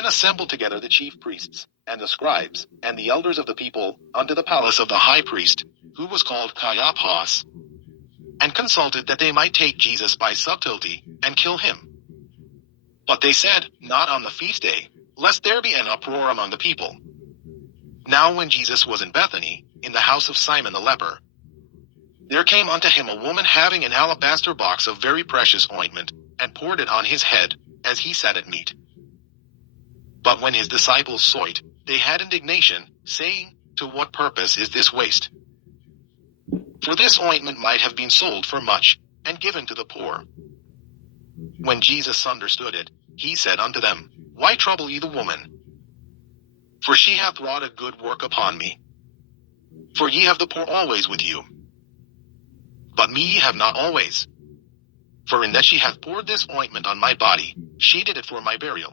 and assembled together the chief priests, and the scribes, and the elders of the people, unto the palace of the high priest, who was called Caiaphas, and consulted that they might take Jesus by subtlety, and kill him. But they said, Not on the feast day, lest there be an uproar among the people. Now when Jesus was in Bethany, in the house of Simon the leper, there came unto him a woman having an alabaster box of very precious ointment, and poured it on his head, as he sat at meat. But when his disciples saw it, they had indignation, saying, To what purpose is this waste? For this ointment might have been sold for much, and given to the poor. When Jesus understood it, he said unto them, Why trouble ye the woman? For she hath wrought a good work upon me. For ye have the poor always with you, but me ye have not always. For in that she hath poured this ointment on my body, she did it for my burial.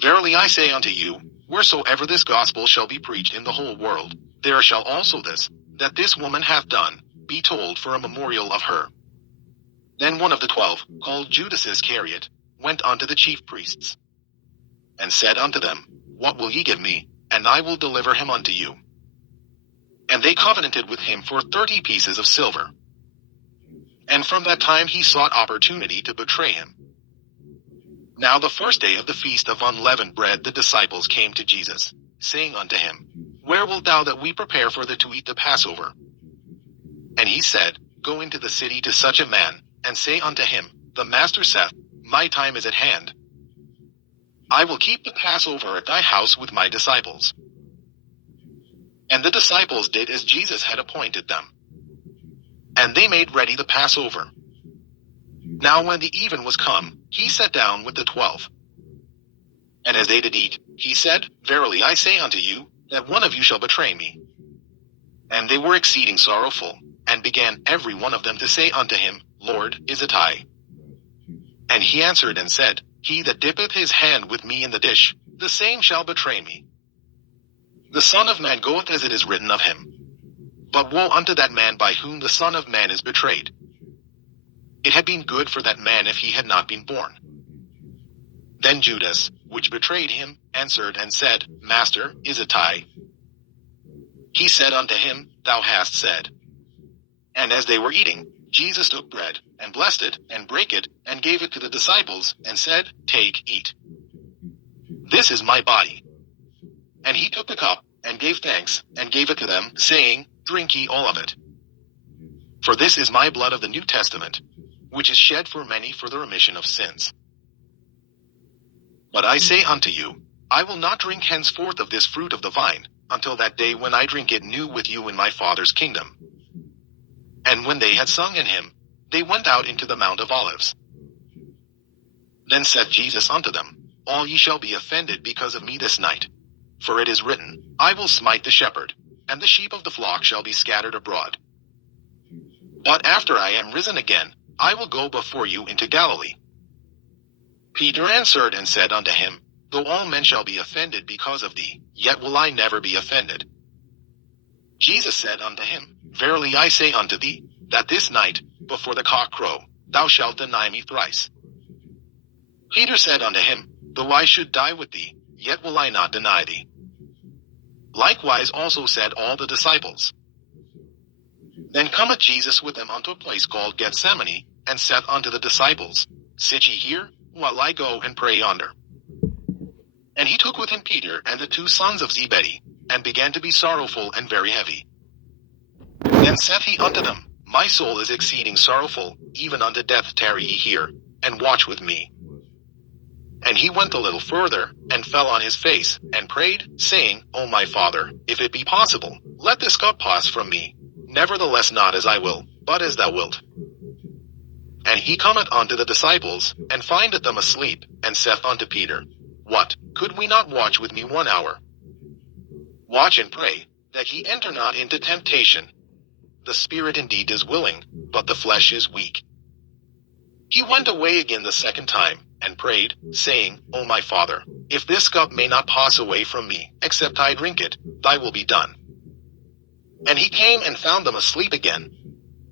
Verily I say unto you, wheresoever this gospel shall be preached in the whole world, there shall also this, that this woman hath done, be told for a memorial of her. Then one of the 12, called Judas Iscariot, went unto the chief priests, and said unto them, What will ye give me, and I will deliver him unto you? And they covenanted with him for 30 pieces of silver. And from that time he sought opportunity to betray him. Now the first day of the feast of unleavened bread the disciples came to Jesus, saying unto him, Where wilt thou that we prepare for thee to eat the Passover? And he said, Go into the city to such a man, and say unto him, The Master saith, My time is at hand. I will keep the Passover at thy house with my disciples. And the disciples did as Jesus had appointed them. And they made ready the Passover. Now when the even was come, he sat down with the 12. And as they did eat, he said, Verily I say unto you, that one of you shall betray me. And they were exceeding sorrowful, and began every one of them to say unto him, Lord, is it I? And he answered and said, He that dippeth his hand with me in the dish, the same shall betray me. The Son of Man goeth as it is written of him. But woe unto that man by whom the Son of Man is betrayed. It had been good for that man if he had not been born. Then Judas, which betrayed him, answered and said, Master, is it I? He said unto him, Thou hast said. And as they were eating, Jesus took bread, and blessed it, and brake it, and gave it to the disciples, and said, Take, eat. This is my body. And he took the cup, and gave thanks, and gave it to them, saying, Drink ye all of it. For this is my blood of the New Testament, which is shed for many for the remission of sins. But I say unto you, I will not drink henceforth of this fruit of the vine, until that day when I drink it new with you in my Father's kingdom. And when they had sung in him, they went out into the Mount of Olives. Then said Jesus unto them, All ye shall be offended because of me this night. For it is written, I will smite the shepherd, and the sheep of the flock shall be scattered abroad. But after I am risen again, I will go before you into Galilee. Peter answered and said unto him, Though all men shall be offended because of thee, yet will I never be offended. Jesus said unto him, Verily I say unto thee, that this night, before the cock crow, thou shalt deny me thrice. Peter said unto him, Though I should die with thee, yet will I not deny thee. Likewise also said all the disciples. Then cometh Jesus with them unto a place called Gethsemane, and saith unto the disciples, Sit ye here, while I go and pray yonder. And he took with him Peter and the 2 sons of Zebedee, and began to be sorrowful and very heavy. Then saith he unto them, My soul is exceeding sorrowful, even unto death. Tarry ye here, and watch with me. And he went a little further, and fell on his face, and prayed, saying, O my Father, if it be possible, let this cup pass from me. Nevertheless not as I will, but as thou wilt. And he cometh unto the disciples, and findeth them asleep, and saith unto Peter, What, could we not watch with me 1 hour? Watch and pray, that ye enter not into temptation. The spirit indeed is willing, but the flesh is weak. He went away again the second time, and prayed, saying, O my Father, if this cup may not pass away from me, except I drink it, thy will be done. And he came and found them asleep again,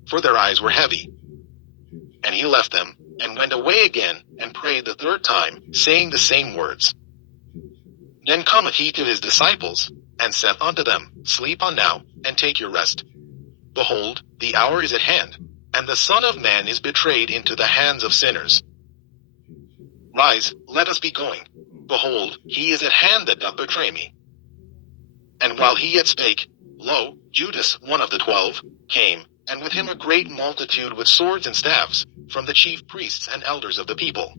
for their eyes were heavy. And he left them, and went away again, and prayed the third time, saying the same words. Then cometh he to his disciples, and saith unto them, Sleep on now, and take your rest. Behold, the hour is at hand, and the Son of Man is betrayed into the hands of sinners. Rise, let us be going. Behold, he is at hand that doth betray me. And while he yet spake, lo, Judas, one of the 12, came, and with him a great multitude with swords and staves, from the chief priests and elders of the people.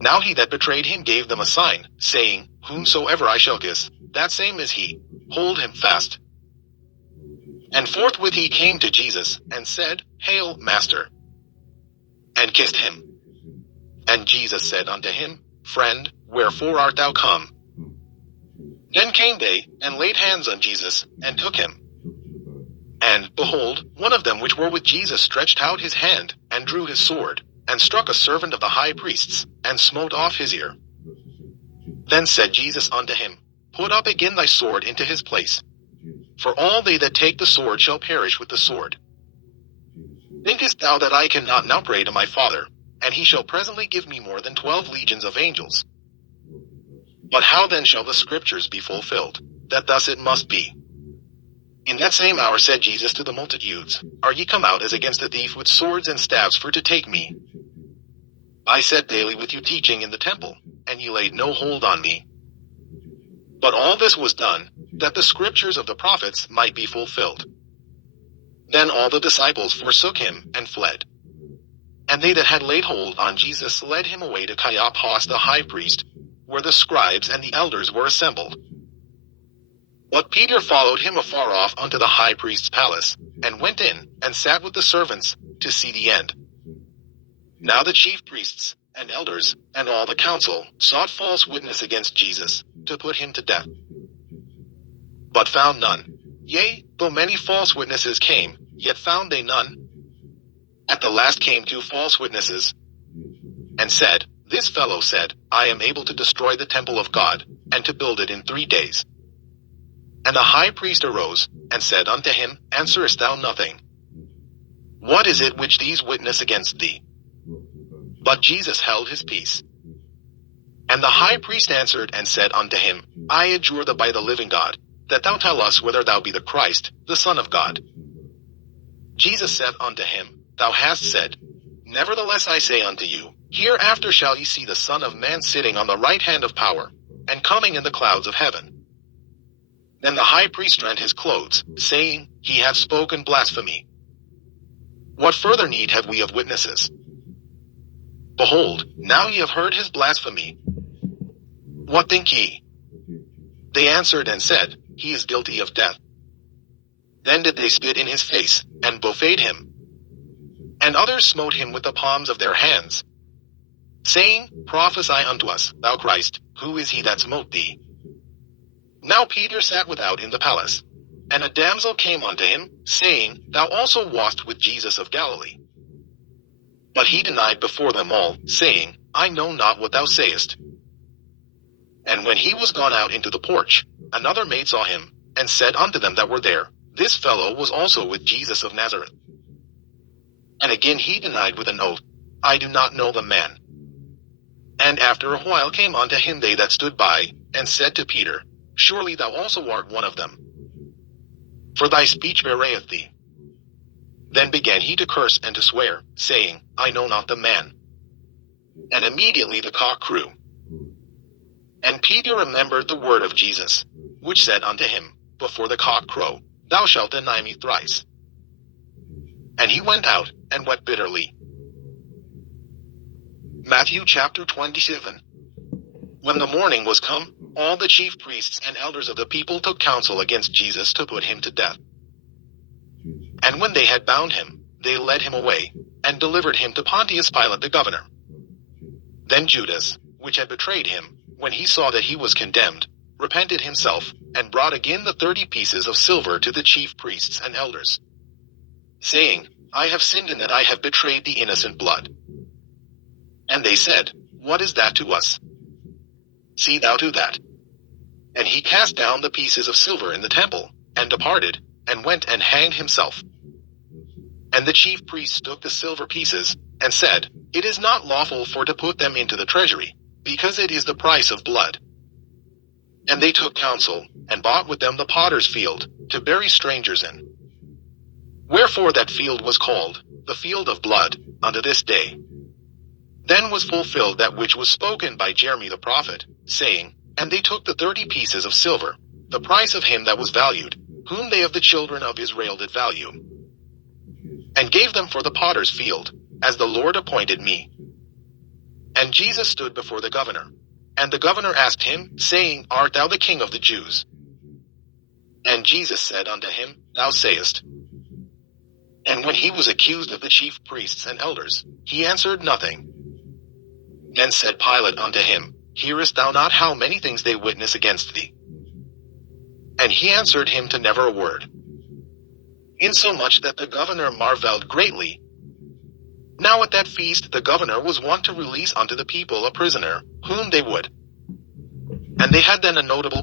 Now he that betrayed him gave them a sign, saying, Whomsoever I shall kiss, that same is he. Hold him fast. And forthwith he came to Jesus, and said, Hail, Master! And kissed him. And Jesus said unto him, Friend, wherefore art thou come? Then came they, and laid hands on Jesus, and took him. And, behold, one of them which were with Jesus stretched out his hand, and drew his sword, and struck a servant of the high priests, and smote off his ear. Then said Jesus unto him, Put up again thy sword into his place. For all they that take the sword shall perish with the sword. Thinkest thou that I cannot now pray to my Father, and he shall presently give me more than 12 legions of angels? But how then shall the scriptures be fulfilled, that thus it must be? In that same hour said Jesus to the multitudes, Are ye come out as against a thief with swords and staves for to take me? I sat daily with you teaching in the temple, and ye laid no hold on me. But all this was done, that the scriptures of the prophets might be fulfilled. Then all the disciples forsook him, and fled. And they that had laid hold on Jesus led him away to Caiaphas the high priest, where the scribes and the elders were assembled. But Peter followed him afar off unto the high priest's palace, and went in, and sat with the servants, to see the end. Now the chief priests, and elders, and all the council, sought false witness against Jesus, to put him to death. But found none. Yea, though many false witnesses came, yet found they none. At the last came 2 false witnesses, and said, This fellow said, I am able to destroy the temple of God, and to build it in 3 days. And the high priest arose, and said unto him, Answerest thou nothing? What is it which these witness against thee? But Jesus held his peace. And the high priest answered and said unto him, I adjure thee by the living God, that thou tell us whether thou be the Christ, the Son of God. Jesus said unto him, Thou hast said. Nevertheless I say unto you, hereafter shall ye see the Son of Man sitting on the right hand of power, and coming in the clouds of heaven. Then the high priest rent his clothes, saying, He hath spoken blasphemy. What further need have we of witnesses? Behold, now ye have heard his blasphemy. What think ye? They answered and said, He is guilty of death. Then did they spit in his face, and buffeted him. And others smote him with the palms of their hands, saying, Prophesy unto us, thou Christ, who is he that smote thee? Now Peter sat without in the palace, and a damsel came unto him, saying, Thou also wast with Jesus of Galilee. But he denied before them all, saying, I know not what thou sayest. And when he was gone out into the porch, another maid saw him, and said unto them that were there, This fellow was also with Jesus of Nazareth. And again he denied with an oath, I do not know the man. And after a while came unto him they that stood by, and said to Peter, Surely thou also art one of them, for thy speech bewrayeth thee. Then began he to curse and to swear, saying, I know not the man. And immediately the cock crew. And Peter remembered the word of Jesus, which said unto him, Before the cock crow, thou shalt deny me thrice. And he went out, and wept bitterly. Matthew chapter 27. When the morning was come, all the chief priests and elders of the people took counsel against Jesus to put him to death. And when they had bound him, they led him away, and delivered him to Pontius Pilate the governor. Then Judas, which had betrayed him, when he saw that he was condemned, repented himself, and brought again the 30 pieces of silver to the chief priests and elders, saying, I have sinned in that I have betrayed the innocent blood. And they said, What is that to us? See thou to that. And he cast down the pieces of silver in the temple, and departed, and went and hanged himself. And the chief priests took the silver pieces, and said, It is not lawful for to put them into the treasury, because it is the price of blood. And they took counsel, and bought with them the potter's field, to bury strangers in. Wherefore that field was called, the field of blood, unto this day. Then was fulfilled that which was spoken by Jeremy the prophet, saying, And they took the 30 pieces of silver, the price of him that was valued, whom they of the children of Israel did value, and gave them for the potter's field, as the Lord appointed me. And Jesus stood before the governor. And the governor asked him, saying, Art thou the king of the Jews? And Jesus said unto him, Thou sayest. And when he was accused of the chief priests and elders, he answered nothing. Then said Pilate unto him, Hearest thou not how many things they witness against thee? And he answered him to never a word. Insomuch that the governor marveled greatly. Now at that feast the governor was wont to release unto the people a prisoner, whom they would. And they had then a notable